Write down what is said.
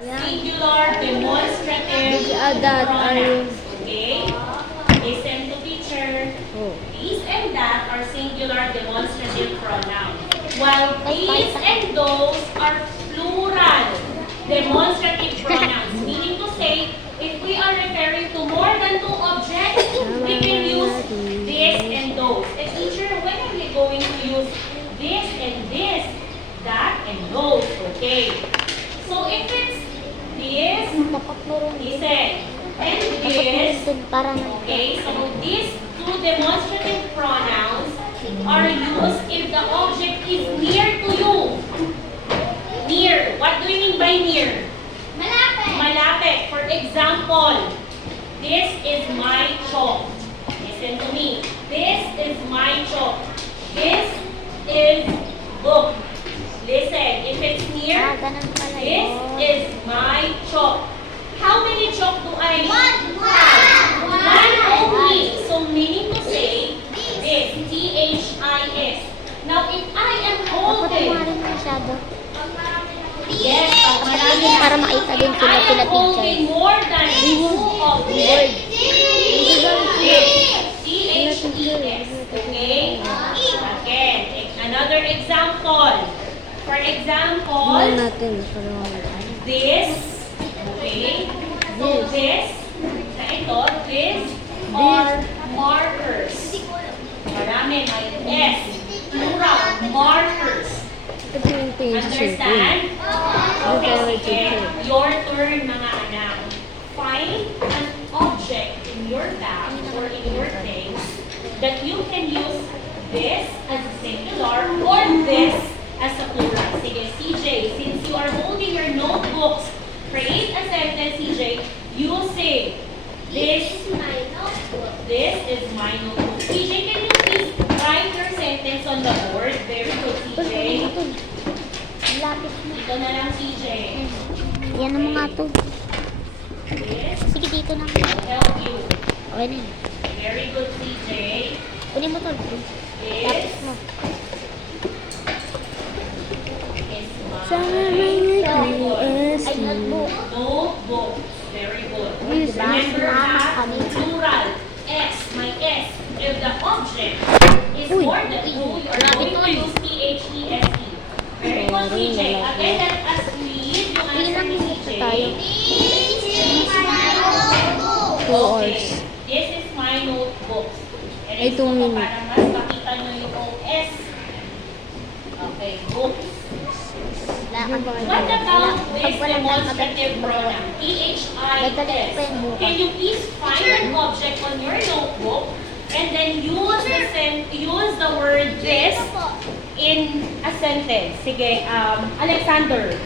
Singular demonstrative pronouns. Okay? Listen to teacher. These and that are singular demonstrative pronouns. While these and those are plural demonstrative pronouns. Meaning to say, if we are referring to more than two objects, we can use this and those. And teacher, when are we going to use this and this, that and those? Okay. So if it's this, listen, and this, okay, so these two demonstrative pronouns are used if the object is near to you. Near. What do you mean by near? Malapit. Malapit. For example, this is my chalk. Listen to me. This is my chalk. This is book. Listen, if it's near, this is my chalk. How many chalk do I have? One only. So meaning to say, this, T-H-I-S. Now, if I am holding, yes, para makita din I am holding more than two objects. T-H-E-S. Okay? Again, another example. For example, this, okay? So this, na ito, this are markers. Marami, may S. Plural, markers. Understand? Okay, sige. Your turn, mga anak. Find an object in your bag or in your things that you can use this as a singular or this as a plural. Sige, CJ, since you are holding your notebooks, create a sentence, CJ, using this is my notebook. This is my notebook. CJ, can you please write your sentence on the board? Very good, CJ. Dito na lang, CJ. Yan ang mga to. This Sige, dito na. will help you. Okay na yun. Very good, CJ. Kunin mo to. This Tapos mo. is my Ay, notebook. notebook. Very good. Yes, Remember mama that kami. plural S, my S. If the object is Uy. more than two, you are going to use T-H-E-S-E. Very good, CJ. Again, let us read yung answer ni CJ. Okay. This is my notebook. And Ay, ito tumingin. para mas makita nyo yung OS. Okay, books. What about this demonstrative pronoun? T-H-I-S. Can you please find an object on your notebook and then use the word this in a sentence? Sige, Alexander.